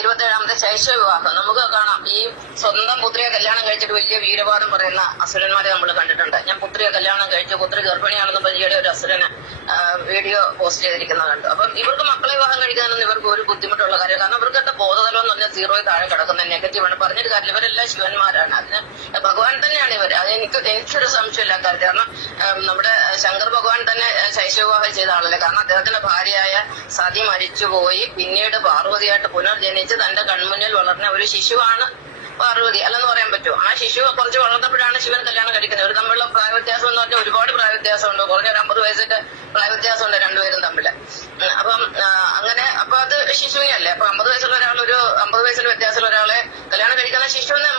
ഇരുപത്തി ഏഴാമത്തെ ശൈശവ വിവാഹം. നമുക്ക് കാണാം. ഈ സ്വന്തം പുത്രിയെ കല്യാണം കഴിച്ചിട്ട് വലിയ വീരവാദം പറയുന്ന അസുരന്മാരെ നമ്മൾ കണ്ടിട്ടുണ്ട്. ഞാൻ പുത്രിയെ കല്യാണം കഴിച്ചു പുത്രി ഗർഭിണിയാണെന്ന് പരിചയുടെ ഒരു അസുരന് വീഡിയോ പോസ്റ്റ് ചെയ്തിരിക്കുന്നത് കണ്ടു. അപ്പം ഇവർക്ക് മക്കളെ വിവാഹം കഴിക്കാനൊന്നും ഇവർക്ക് ഒരു ബുദ്ധിമുട്ടുള്ള കാര്യം കാരണം ഇവർക്കൊക്കെ ബോധതലം എന്ന് പറഞ്ഞാൽ സീറോയിൽ താഴെ കിടക്കുന്ന നെഗറ്റീവാണ് പറഞ്ഞിട്ട് കാര്യം ഇവരെല്ലാം ശിവന്മാരാണ്. അതിന് ഭഗവാൻ തന്നെയാണ് ഇവർ അത് എനിക്ക് എനിക്കൊരു സംശയമില്ല കാര്യം. കാരണം നമ്മുടെ ശങ്കർ ഭഗവാൻ തന്നെ ശൈശവിവാഹം ചെയ്ത ആളല്ലേ. കാരണം അദ്ദേഹത്തിന്റെ ഭാര്യയായ സതി മരിച്ചുപോയി. പിന്നീട് പാർവതിയായിട്ട് പുനർജനിച്ച് തന്റെ കൺമുന്നിൽ വളർന്ന ഒരു ശിശുവാണ് പാർവതി. അല്ലെന്ന് പറയാൻ പറ്റുമോ? ആ ശിശു കുറച്ച് വളർന്നപ്പോഴാണ് ശിവൻ കല്യാണം കഴിക്കുന്നത്. ഇവർ തമ്മിലുള്ള പ്രായ വ്യത്യാസം എന്ന് പറഞ്ഞാൽ ഒരുപാട് പ്രായ വ്യത്യാസമുണ്ട് കുറഞ്ഞ ഒരു അമ്പത് വയസ്സിന്റെ പ്രായ വ്യത്യാസമുണ്ട് രണ്ടുപേരും തമ്മിൽ അപ്പം അങ്ങനെ അപ്പൊ അത് ശിശുവിനല്ലേ? അപ്പൊ അമ്പത് വയസ്സുള്ള ഒരാൾ ഒരു അമ്പത് വയസ്സിൽ വ്യത്യാസമുള്ള ഒരാളെ കല്യാണം കഴിക്കുന്ന ശിശു എന്ന്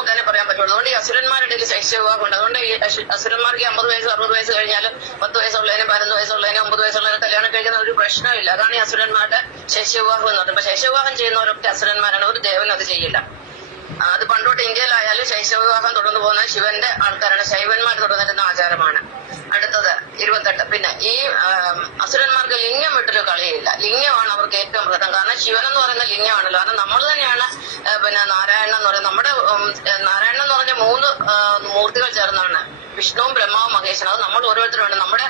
പറ്റുള്ളൂ അതുകൊണ്ട് ഈ അസുരന്മാരുടെ ഇടയിൽ ശൈശവിവാഹമുണ്ട് അതുകൊണ്ട് ഈ അസുരന്മാർക്ക് അമ്പത് വയസ്സ് അറുപത് വയസ്സ് കഴിഞ്ഞാൽ പത്ത് വയസ്സുള്ളതിന് പതിനൊന്ന് വയസ്സുള്ളതിന് ഒമ്പത് വയസ്സുള്ളതിന് കല്യാണം കഴിക്കുന്ന ഒരു പ്രശ്നമില്ല. അതാണ് ഈ അസുരന്മാരുടെ ശൈശവിവാഹം എന്ന് പറയുന്നത്. അപ്പൊ ശൈശവിവാഹം ചെയ്യുന്നവരൊക്കെ അസുരന്മാരാണ്. ഒരു ദേവൻ അത് ചെയ്യില്ല. അത് പണ്ടോട്ട് ഇന്ത്യയിലായാലും ശൈശവവിവാഹം തുടർന്നു പോകുന്ന ശിവന്റെ ആൾക്കാരാണ്. ശൈവന്മാർ തുടർന്നിരുന്ന ആചാരമാണ്. അടുത്തത് ഇരുപത്തെട്ട്. പിന്നെ ഈ അസുരന്മാർക്ക് ലിംഗം വിട്ടൊരു കളിയില്ല. ലിംഗമാണ് അവർക്ക് ഏറ്റവും പ്രധാനം. കാരണം ശിവൻ എന്ന് പറയുന്ന ലിംഗമാണല്ലോ. കാരണം നമ്മൾ തന്നെയാണ് പിന്നെ നാരായണൻ എന്ന് പറയുന്നത്. നമ്മുടെ നാരായണൻ എന്ന് പറഞ്ഞ മൂന്ന് മൂർത്തികൾ ചേർന്നാണ്. വിഷ്ണുവും ബ്രഹ്മാവും മഹേശനും. അത് നമ്മൾ ഓരോരുത്തരുമാണ്. നമ്മുടെ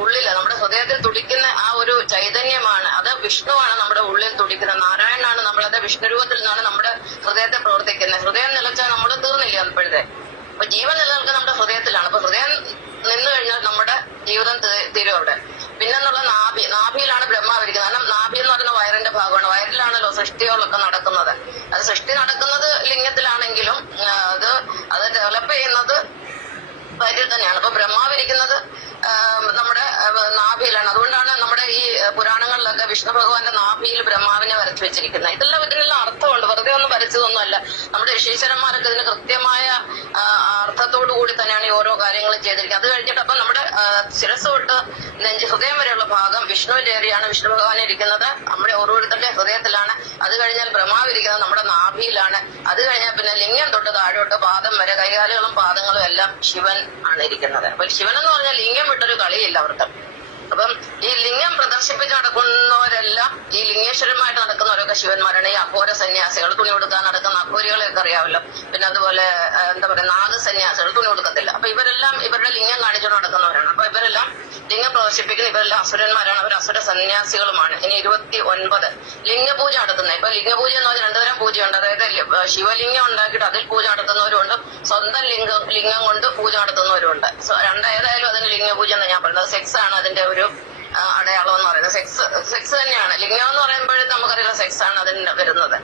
ഉള്ളിൽ നമ്മുടെ ഹൃദയത്തിൽ തുടിക്കുന്ന ആ ഒരു ചൈതന്യമാണ്. അത് വിഷ്ണുവാണ് നമ്മുടെ ഉള്ളിൽ തുടിക്കുന്നത്. നാരായണനാണ് നമ്മളത് വിഷ്ണു രൂപത്തിൽ നിന്നാണ് നമ്മുടെ ഹൃദയത്തെ പ്രവർത്തിക്കുന്നത്. ഹൃദയം നിലച്ചാൽ നമ്മൾ തീർന്നില്ല അപ്പോഴത്തെ അപ്പൊ ജീവൻ നിലനിൽക്കുന്ന നമ്മുടെ ഹൃദയം നാഭിയിലാണ് ബ്രഹ്മാവ് ഇരിക്കുന്നത് കാരണം നാഭി എന്ന് പറയുന്ന വയറിന്റെ ഭാഗമാണ്. വയറിലാണല്ലോ സൃഷ്ടികളൊക്കെ നടക്കുന്നത്. അത് സൃഷ്ടി നടക്കുന്നത് ലിംഗത്തിലാണെങ്കിലും അത് അത് ഡെവലപ്പ് ചെയ്യുന്നത് വയറ്റിൽ തന്നെയാണ്. അപ്പൊ ബ്രഹ്മാവിരിക്കുന്നത് നമ്മുടെ നാഭിയിലാണ്. അതുകൊണ്ടാണ് നമ്മുടെ ഈ പുരാണങ്ങളിലൊക്കെ വിഷ്ണു ഭഗവാന്റെ നാഭിയിൽ ബ്രഹ്മാവിനെ വരച്ചു വെച്ചിരിക്കുന്നത്. ഇതെല്ലാം ഇതിനെല്ലാം അർത്ഥമുണ്ട്. വെറുതെ ഒന്നും വരച്ചതൊന്നുമല്ല. നമ്മുടെ ഋഷീശ്വരന്മാരൊക്കെ ഇതിന് കൃത്യമായ അർത്ഥത്തോടു കൂടി തന്നെയാണ് ഈ ഓരോ കാര്യങ്ങളും ചെയ്തിരിക്കുന്നത്. അത് കഴിഞ്ഞിട്ട് അപ്പൊ നമ്മുടെ ആ, ശിരസ് തൊട്ട് നെഞ്ച് ഹൃദയം വരെയുള്ള ഭാഗം വിഷ്ണുവിന്റെ ഏറിയാണ് വിഷ്ണു ഭഗവാൻ ഇരിക്കുന്നത്. നമ്മുടെ ഓരോരുത്തരുടെ ഹൃദയത്തിലാണ്. അത് കഴിഞ്ഞാൽ ബ്രഹ്മാവ് ഇരിക്കുന്നത് നമ്മുടെ നാഭിയിലാണ്. അത് കഴിഞ്ഞാൽ പിന്നെ ലിംഗം തൊട്ട് താഴോട്ട് പാദം വരെ കൈകാലുകളും പാദങ്ങളും എല്ലാം ശിവൻ ആണ് ഇരിക്കുന്നത്. അപ്പൊ ശിവൻ എന്ന് പറഞ്ഞാൽ ലിംഗം വിട്ടൊരു കളിയില്ല അവർക്ക്. അപ്പം ഈ ലിംഗം പ്രദർശിപ്പിച്ച് നടക്കുന്നവരെല്ലാം ഈ ശിവൻ ശിവന്മാരാണ് ഈ അഘോര സന്യാസികൾ തുണി കൊടുക്കാൻ നടക്കുന്ന അഘോരികളെയൊക്കെ അറിയാമല്ലോ പിന്നെ അതുപോലെ എന്താ പറയാ നാഗ സന്യാസികൾ തുണി കൊടുക്കത്തില്ല അപ്പൊ ഇവരെല്ലാം ഇവരുടെ ലിംഗം കാണിച്ചുകൊണ്ട് നടക്കുന്നവരാണ്. അപ്പൊ ഇവരെല്ലാം ലിംഗം പ്രദർശിപ്പിക്കുന്ന ഇവരെല്ലാം അസുരന്മാരാണ്. അവർ അസുര സന്യാസികളുമാണ്. ഇനി ഇരുപത്തി ഒൻപത് ലിംഗപൂജ നടത്തുന്നത്. ഇപ്പൊ ലിംഗപൂജ എന്ന് പറഞ്ഞാൽ രണ്ടുതരം പൂജയുണ്ട്. അതായത് ശിവലിംഗം ഉണ്ടാക്കിയിട്ട് അതിൽ പൂജ നടത്തുന്നവരുണ്ട് സ്വന്തം ലിംഗം ലിംഗം കൊണ്ട് പൂജ നടത്തുന്നവരുണ്ട് സോ രണ്ടേതായാലും അതിന് ലിംഗപൂജ എന്ന് ഞാൻ പറയുന്നത് സെക്സ് ആണ് അതിന്റെ ഒരു അടയാളം എന്ന് പറയുന്നത്. സെക്സ് സെക്സ് തന്നെയാണ്. ലിംഗം എന്ന് പറയുമ്പോഴേ നമുക്കറിയാം സെക്സ് ആണ് അതിന് വരുന്നത്.